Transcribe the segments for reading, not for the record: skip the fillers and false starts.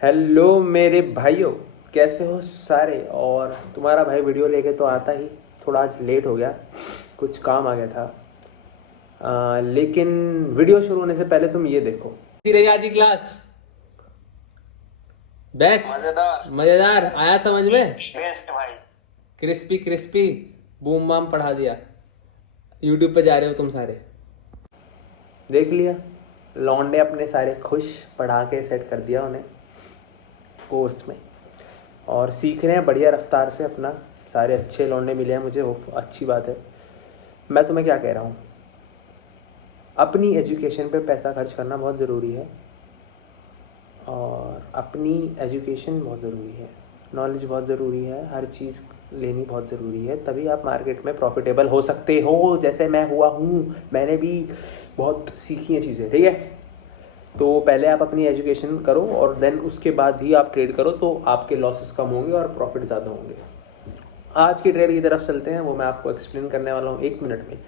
Hello मेरे भाइयों, कैसे हो सारे। और तुम्हारा भाई वीडियो लेके तो आता ही, थोड़ा आज लेट हो गया, कुछ काम आ गया था। लेकिन वीडियो शुरू होने से पहले तुम ये देखो। रही आज की क्लास बेस्ट मजेदार मजेदार आया समझ में। बेस्ट भाई। क्रिस्पी क्रिस्पी बूम बाम पढ़ा दिया। यूट्यूब पे जा रहे हो तुम सारे, देख लिया। लौंडे अपने सारे खुश, पढ़ा के सेट कर दिया उन्हें कोर्स में, और सीख रहे हैं बढ़िया रफ्तार से अपना। सारे अच्छे लौंडे मिले हैं मुझे, वो अच्छी बात है। मैं तुम्हें क्या कह रहा हूँ, अपनी एजुकेशन पे पैसा खर्च करना बहुत ज़रूरी है, और अपनी एजुकेशन बहुत ज़रूरी है, नॉलेज बहुत ज़रूरी है, हर चीज़ लेनी बहुत ज़रूरी है, तभी आप मार्केट में प्रॉफिटेबल हो सकते हो। जैसे मैं हुआ हूँ, मैंने भी बहुत सीखी हैं चीज़ें, ठीक है। तो पहले आप अपनी एजुकेशन करो और देन उसके बाद ही आप ट्रेड करो, तो आपके लॉसेस कम होंगे और प्रॉफिट ज़्यादा होंगे। आज की ट्रेड की तरफ चलते हैं, वो मैं आपको एक्सप्लेन करने वाला हूँ 1 मिनट में।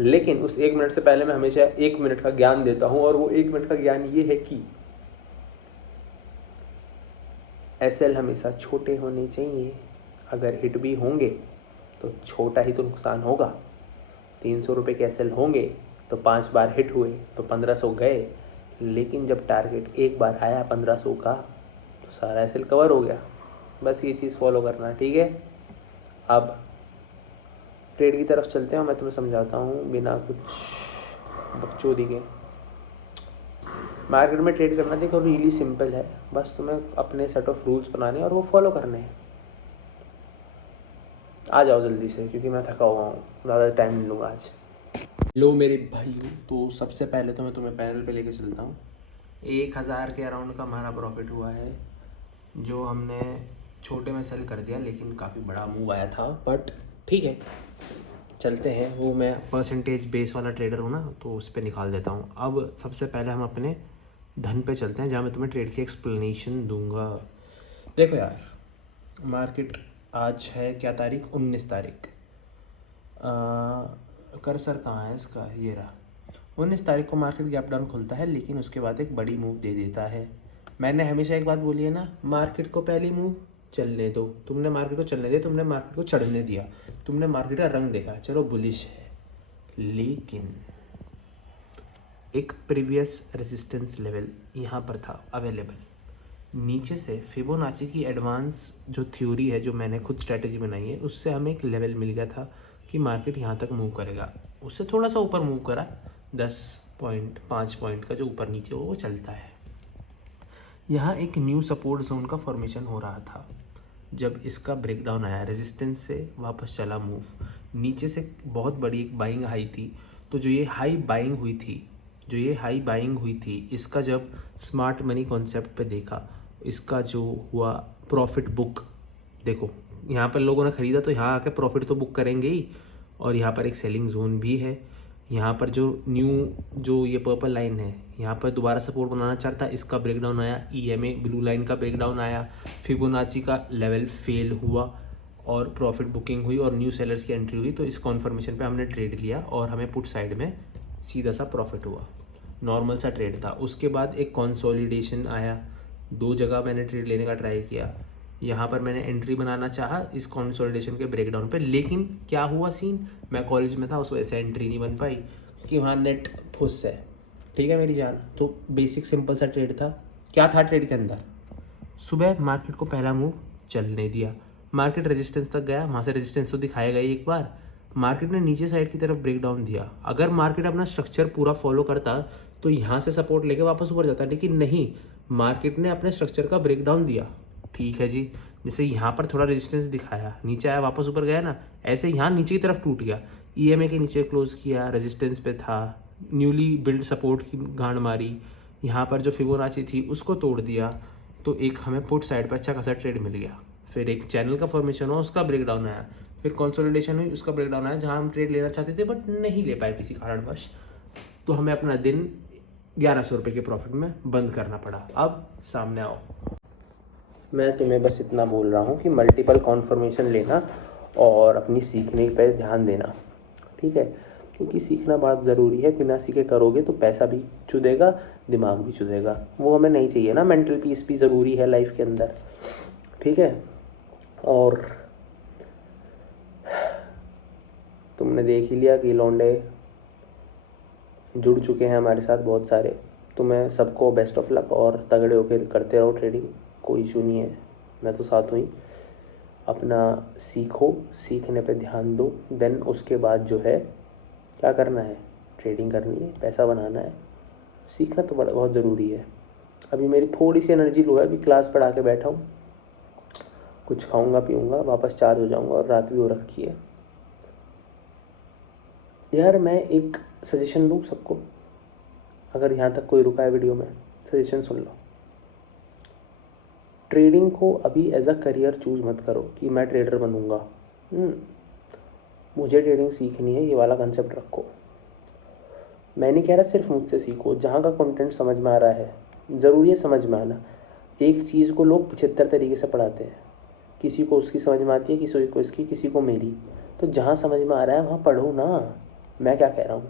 लेकिन उस 1 मिनट से पहले मैं हमेशा 1 मिनट का ज्ञान देता हूँ, और वो 1 मिनट का ज्ञान ये है कि एसएल हमेशा छोटे होने चाहिए। अगर हिट भी होंगे तो छोटा ही तो नुकसान होगा। 300 रुपये के एसएल होंगे तो 5 बार हिट हुए तो 1500 गए, लेकिन जब टारगेट एक बार आया 1500 का तो सारा एसएल कवर हो गया। बस ये चीज़ फॉलो करना, ठीक है। अब ट्रेड की तरफ चलते हैं, मैं तुम्हें समझाता हूँ बिना कुछ बकचोदी के। मार्केट में ट्रेड करना देखो रियली सिंपल है, बस तुम्हें अपने सेट ऑफ रूल्स बनाने और वो फॉलो करने हैं। आ जाओ जल्दी से, क्योंकि मैं थका हुआ हूँ, ज़्यादा टाइम नहीं लूँगा आज। लो मेरे भाइयों, तो सबसे पहले तो मैं तुम्हें पैनल पे लेके चलता हूँ। 1000 के अराउंड का हमारा प्रॉफिट हुआ है, जो हमने छोटे में सेल कर दिया, लेकिन काफ़ी बड़ा मूव आया था, बट ठीक है चलते हैं। वो मैं परसेंटेज बेस वाला ट्रेडर हूँ ना, तो उस पर निकाल देता हूँ। अब सबसे पहले हम अपने धन पे चलते हैं, जहाँ मैं तुम्हें ट्रेड की एक्सप्लेनेशन दूंगा। देखो यार, मार्केट आज है क्या तारीख, 19 तारीख। कर्सर कहाँ है इसका, ये रहा। 19 तारीख को मार्केट गैप डाउन खुलता है, लेकिन उसके बाद एक बड़ी मूव दे देता है। मैंने हमेशा एक बात बोली है ना, मार्केट को पहली मूव चलने दो। तुमने मार्केट को चलने दिया, तुमने मार्केट को चढ़ने दिया, तुमने मार्केट का रंग देखा, चलो बुलिश है। लेकिन एक प्रीवियस रेजिस्टेंस लेवल यहाँ पर था अवेलेबल, नीचे से फिबोनाची की एडवांस जो थ्योरी है, जो मैंने खुद स्ट्रैटेजी बनाई है, उससे हमें एक लेवल मिल गया था कि मार्केट यहाँ तक मूव करेगा। उससे थोड़ा सा ऊपर मूव करा, 10 पॉइंट 5 पॉइंट का जो ऊपर नीचे वो चलता है। यहाँ एक न्यू सपोर्ट जोन का फॉर्मेशन हो रहा था। जब इसका ब्रेकडाउन आया, रेजिस्टेंस से वापस चला मूव, नीचे से बहुत बड़ी एक बाइंग हाई थी। तो जो ये हाई बाइंग हुई थी, इसका जब स्मार्ट मनी कॉन्सेप्ट पे देखा, इसका जो हुआ प्रॉफिट बुक, देखो यहाँ पर लोगों ने ख़रीदा तो यहाँ आके प्रॉफिट तो बुक करेंगे ही, और यहाँ पर एक सेलिंग जोन भी है। यहाँ पर जो ये पर्पल लाइन है, यहाँ पर दोबारा सपोर्ट बनाना चाहता, इसका ब्रेकडाउन आया, ईएमए ब्लू लाइन का ब्रेकडाउन आया, फिबोनाची का लेवल फेल हुआ और प्रॉफिट बुकिंग हुई और न्यू सेलर्स की एंट्री हुई। तो इस कॉन्फर्मेशन पे हमने ट्रेड लिया और हमें पुट साइड में सीधा सा प्रॉफिट हुआ। नॉर्मल सा ट्रेड था। उसके बाद एक कंसोलिडेशन आया, 2 जगह मैंने ट्रेड लेने का ट्राई किया। यहाँ पर मैंने एंट्री बनाना चाहा इस कंसोलिडेशन के ब्रेकडाउन पे, लेकिन क्या हुआ सीन, मैं कॉलेज में था, उस वजह से एंट्री नहीं बन पाई, क्योंकि वहाँ नेट फुस है, ठीक है मेरी जान। तो बेसिक सिंपल सा ट्रेड था। क्या था ट्रेड के अंदर, सुबह मार्केट को पहला मूव चलने दिया, मार्केट रेजिस्टेंस तक गया, वहाँ से रेजिस्टेंस तो दिखाएगा ही एक बार। मार्केट ने नीचे साइड की तरफ ब्रेकडाउन दिया। अगर मार्केट अपना स्ट्रक्चर पूरा फॉलो करता तो यहाँ से सपोर्ट लेके वापस ऊपर जाता, लेकिन नहीं, मार्केट ने अपने स्ट्रक्चर का ब्रेकडाउन दिया। ठीक है जी, जैसे यहाँ पर थोड़ा रेजिस्टेंस दिखाया, नीचे आया, वापस ऊपर गया ना, ऐसे यहाँ नीचे की तरफ टूट गया, ईएमए के नीचे क्लोज किया, रेजिस्टेंस पे था, न्यूली बिल्ड सपोर्ट की गांड मारी, यहाँ पर जो फिबोनाची थी उसको तोड़ दिया। तो एक हमें पुट साइड पर अच्छा खासा ट्रेड मिल गया। फिर एक चैनल का फॉर्मेशन हुआ, उसका ब्रेकडाउन आया, फिर कंसोलिडेशन हुई, उसका ब्रेकडाउन आया, जहाँ हम ट्रेड लेना चाहते थे बट नहीं ले पाए किसी कारणवश। तो हमें अपना दिन 1100 रुपये के प्रॉफिट में बंद करना पड़ा। अब सामने आओ, मैं तुम्हें बस इतना बोल रहा हूँ कि मल्टीपल कॉन्फर्मेशन लेना और अपनी सीखने पर ध्यान देना, ठीक है। क्योंकि सीखना बहुत ज़रूरी है। बिना सीखे करोगे तो पैसा भी चुदेगा, दिमाग भी चुदेगा, वो हमें नहीं चाहिए ना। मेंटल पीस भी ज़रूरी है लाइफ के अंदर, ठीक है। और तुमने देख ही लिया कि लौंडे जुड़ चुके हैं हमारे साथ बहुत सारे। तो मैं सबको बेस्ट ऑफ लक, और तगड़े होकर करते रहो ट्रेडिंग, कोई इशू नहीं है, मैं तो साथ हूँ ही। अपना सीखो, सीखने पे ध्यान दो, देन उसके बाद जो है क्या करना है, ट्रेडिंग करनी है, पैसा बनाना है। सीखना तो बड़ा बहुत ज़रूरी है। अभी मेरी थोड़ी सी एनर्जी लो है, अभी क्लास पढ़ा के बैठा हूँ, कुछ खाऊंगा पीऊँगा, वापस चार्ज हो जाऊँगा, और रात भी हो रखी है। यार मैं एक सजेशन दूँ सबको, अगर यहाँ तक कोई रुका है वीडियो में, सजेशन सुन लो। ट्रेडिंग को अभी एज अ करियर चूज़ मत करो कि मैं ट्रेडर बनूंगा। मुझे ट्रेडिंग सीखनी है, ये वाला कंसेप्ट रखो। मैं नहीं कह रहा सिर्फ मुझसे सीखो, जहाँ का कंटेंट समझ में आ रहा है, ज़रूरी है समझ में आना। एक चीज़ को लोग 75 तरीके से पढ़ाते हैं, किसी को उसकी समझ में आती है, किसी को इसकी, किसी को मेरी। तो जहाँ समझ में आ रहा है वहाँ पढ़ो ना। मैं क्या कह रहा हूँ,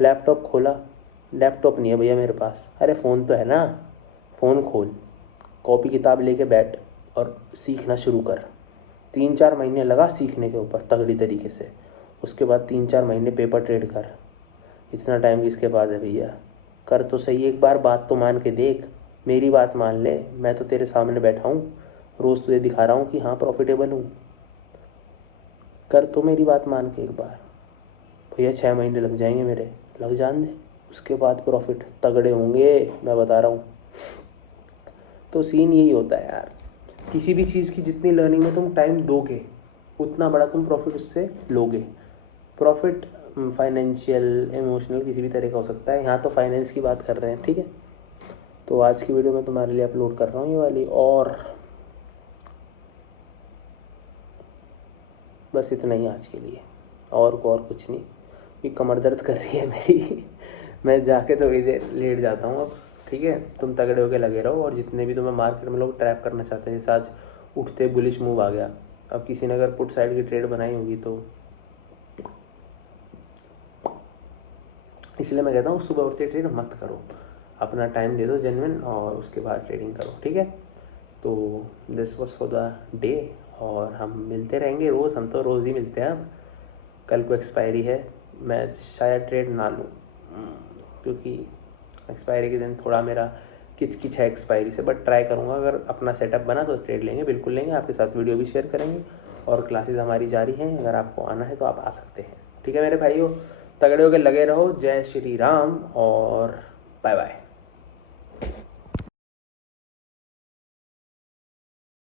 लैपटॉप खोला, लैपटॉप नहीं है भैया मेरे पास, अरे फ़ोन तो है ना, फ़ोन खोल, कॉपी किताब लेके बैठ और सीखना शुरू कर। 3-4 महीने लगा सीखने के ऊपर तगड़ी तरीके से, उसके बाद 3-4 महीने पेपर ट्रेड कर। इतना टाइम किसके पास है भैया, कर तो सही, एक बार बात तो मान के देख, मेरी बात मान ले, मैं तो तेरे सामने बैठा हूँ, रोज़ तुझे दिखा रहा हूँ कि हाँ प्रॉफिटेबल हूँ। कर तो मेरी बात मान के एक बार। भैया 6 महीने लग जाएंगे मेरे, लग जान दे, उसके बाद प्रॉफिट तगड़े होंगे, मैं बता रहा हूँ। तो सीन यही होता है यार, किसी भी चीज़ की जितनी लर्निंग में तुम टाइम दोगे उतना बड़ा तुम प्रॉफिट उससे लोगे। प्रॉफिट फाइनेंशियल, इमोशनल, किसी भी तरह का हो सकता है, यहाँ तो फाइनेंस की बात कर रहे हैं, ठीक है। तो आज की वीडियो मैं तुम्हारे लिए अपलोड कर रहा हूँ ये वाली, और बस इतना ही आज के लिए, और कुछ नहीं। ये कमर दर्द कर रही है मेरी मैं जाके थोड़ी देर लेट जाता हूँ अब, ठीक है। तुम तगड़े होके लगे रहो, और जितने भी तुम्हें मार्केट में लोग ट्रैप करना चाहते हैं, जैसे आज उठते बुलिश मूव आ गया, अब किसी ने अगर पुट साइड की ट्रेड बनाई होगी तो इसलिए मैं कहता हूँ सुबह उठते ट्रेड मत करो, अपना टाइम दे दो जेन्युइन, और उसके बाद ट्रेडिंग करो, ठीक है। तो this was for the day, और हम मिलते रहेंगे रोज़, हम तो रोज़ ही मिलते हैं अब। कल को एक्सपायरी है, मैं शायद ट्रेड ना लूँ, क्योंकि एक्सपायरी के दिन थोड़ा मेरा किच है एक्सपायरी से, बट ट्राई करूँगा, अगर अपना सेटअप बना तो ट्रेड लेंगे, बिल्कुल लेंगे, आपके साथ वीडियो भी शेयर करेंगे, और क्लासेस हमारी जारी हैं, अगर आपको आना है तो आप आ सकते हैं, ठीक है मेरे भाइयों। तगड़े होकर लगे रहो, जय श्री राम, और बाय बाय।